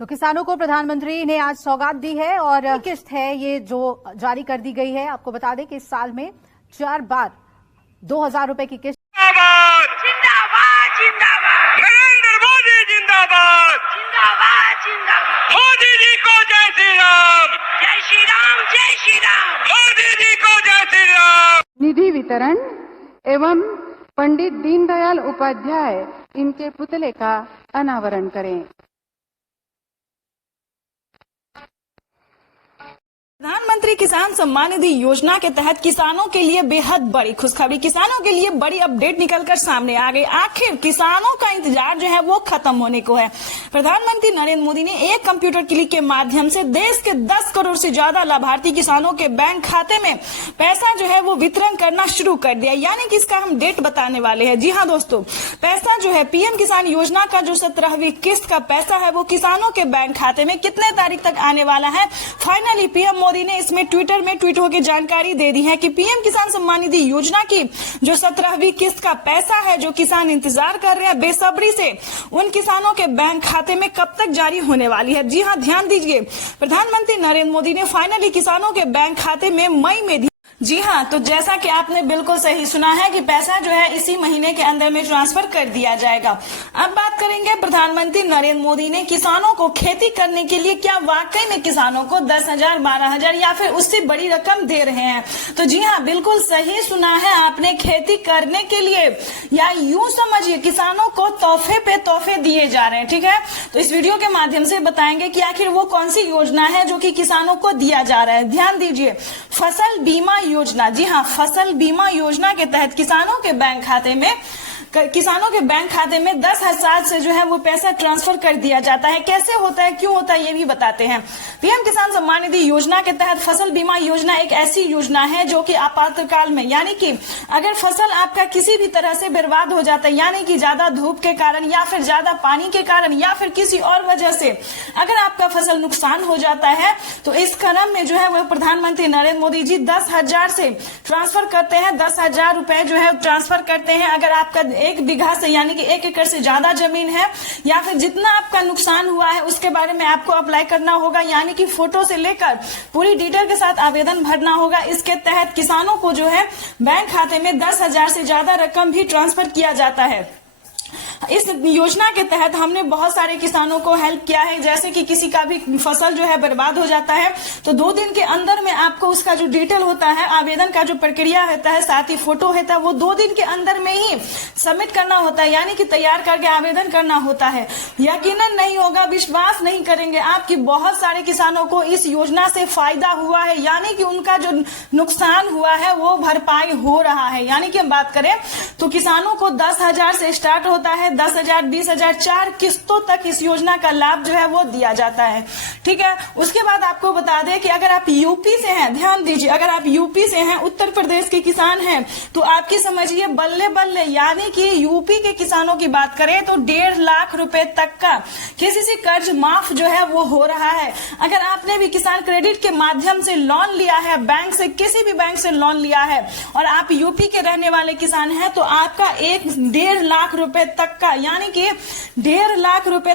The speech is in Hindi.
तो किसानों को प्रधानमंत्री ने आज सौगात दी है और किस्त है ये जो जारी कर दी गई है। आपको बता दें कि इस साल में 4 बार 2,000 रुपए की किस्त। जिंदाबाद जिंदाबाद नरेंद्र मोदी जिंदाबाद जिंदाबाद जिंदाबाद मोदी जी को जय श्री राम जय श्री राम जय श्री राम मोदी जी को जय श्री राम। निधि वितरण एवं पंडित दीनदयाल उपाध्याय इनके पुतले का अनावरण करें। प्रधानमंत्री किसान सम्मान निधि योजना के तहत किसानों के लिए बेहद बड़ी खुशखबरी, किसानों के लिए बड़ी अपडेट निकलकर सामने आ गई। आखिर किसानों का इंतजार जो है वो खत्म होने को है। प्रधानमंत्री नरेंद्र मोदी ने एक कंप्यूटर क्लिक के माध्यम से देश के 10 करोड़ से ज्यादा लाभार्थी किसानों के बैंक खाते में पैसा जो है वो वितरण करना शुरू कर दिया, यानी कि इसका हम डेट बताने वाले हैं। जी हाँ दोस्तों, पैसा जो है पीएम किसान योजना का जो 17वीं किस्त का पैसा है वो किसानों के बैंक खाते में कितने तारीख तक आने वाला है, फाइनली पीएम मोदी ने इसमें ट्विटर में ट्वीट होकर जानकारी दे दी है कि पीएम किसान सम्मान निधि योजना की जो 17वीं किस्त का पैसा है जो किसान इंतजार कर रहे हैं बेसब्री से, उन किसानों के बैंक खाते में कब तक जारी होने वाली है। जी हाँ, ध्यान दीजिए, प्रधानमंत्री नरेंद्र मोदी ने फाइनली किसानों के बैंक खाते में मई में जी हाँ, तो जैसा कि आपने बिल्कुल सही सुना है कि पैसा जो है इसी महीने के अंदर में ट्रांसफर कर दिया जाएगा। अब बात करेंगे प्रधानमंत्री नरेंद्र मोदी ने किसानों को खेती करने के लिए क्या वाकई में किसानों को 10,000, 12,000 या फिर उससे बड़ी रकम दे रहे हैं। तो जी हाँ, बिल्कुल सही सुना है आपने, खेती करने के लिए या यूं समझिए किसानों को तोहफे पे तोहफे दिए जा रहे हैं। ठीक है, तो इस वीडियो के माध्यम से बताएंगे कि आखिर वो कौन सी योजना है जो कि किसानों को दिया जा रहा है। ध्यान दीजिए, फसल बीमा योजना। जी हाँ, फसल बीमा योजना के तहत किसानों के बैंक खाते में 10,000 से जो है वो पैसा ट्रांसफर कर दिया जाता है। कैसे होता है, क्यों होता है, ये भी बताते हैं। पीएम किसान सम्मान निधि योजना के तहत फसल बीमा योजना एक ऐसी योजना है जो कि आपातकाल में, यानी कि अगर फसल आपका किसी भी तरह से बर्बाद हो जाता है, यानी कि ज्यादा धूप के कारण या फिर ज्यादा पानी के कारण या फिर किसी और वजह से अगर आपका फसल नुकसान हो जाता है, तो इस क्रम में जो है वो प्रधानमंत्री नरेंद्र मोदी जी 10,000 से ट्रांसफर करते हैं। 10,000 रुपए जो है ट्रांसफर करते हैं अगर आपका 1 बीघा से यानी कि 1 एकड़ से ज्यादा जमीन है, या फिर जितना आपका नुकसान हुआ है उसके बारे में आपको अप्लाई करना होगा, यानी कि फोटो से लेकर पूरी डिटेल के साथ आवेदन भरना होगा। इसके तहत किसानों को जो है बैंक खाते में 10,000 से ज्यादा रकम भी ट्रांसफर किया जाता है। इस योजना के तहत हमने बहुत सारे किसानों को हेल्प किया है। जैसे कि किसी का भी फसल जो है बर्बाद हो जाता है तो 2 दिन के अंदर में आपको उसका जो डिटेल होता है, आवेदन का जो प्रक्रिया होता है, साथ ही फोटो होता है, वो 2 दिन के अंदर में ही सबमिट करना होता है, यानी कि तैयार करके आवेदन करना होता है। यकीनन नहीं होगा, विश्वास नहीं करेंगे आपकी बहुत सारे किसानों को इस योजना से फायदा हुआ है, यानी कि उनका जो नुकसान हुआ है वो भरपाई हो रहा है। यानी कि हम बात करें तो किसानों को 10,000 से स्टार्ट होता है, 10,000, 20,000, 4 किस्तों तक इस योजना का लाभ जो है वो दिया जाता है। ठीक है, उसके बाद आपको बता दें कि अगर आप यूपी से हैं, ध्यान दीजिए, अगर आप यूपी से हैं, उत्तर प्रदेश के किसान हैं, तो आपकी समझिए बल्ले बल्ले, यानी कि यूपी के किसानों की बात करें तो 1.5 लाख रुपए तक का किसी से कर्ज माफ जो है वो हो रहा है। अगर आपने भी किसान क्रेडिट के माध्यम से लोन लिया है, बैंक से, किसी भी बैंक से लोन लिया है और आप यूपी के रहने वाले किसान हैं, तो आपका 1.5 लाख रुपए तक का, यानी कि 1.5 लाख रुपए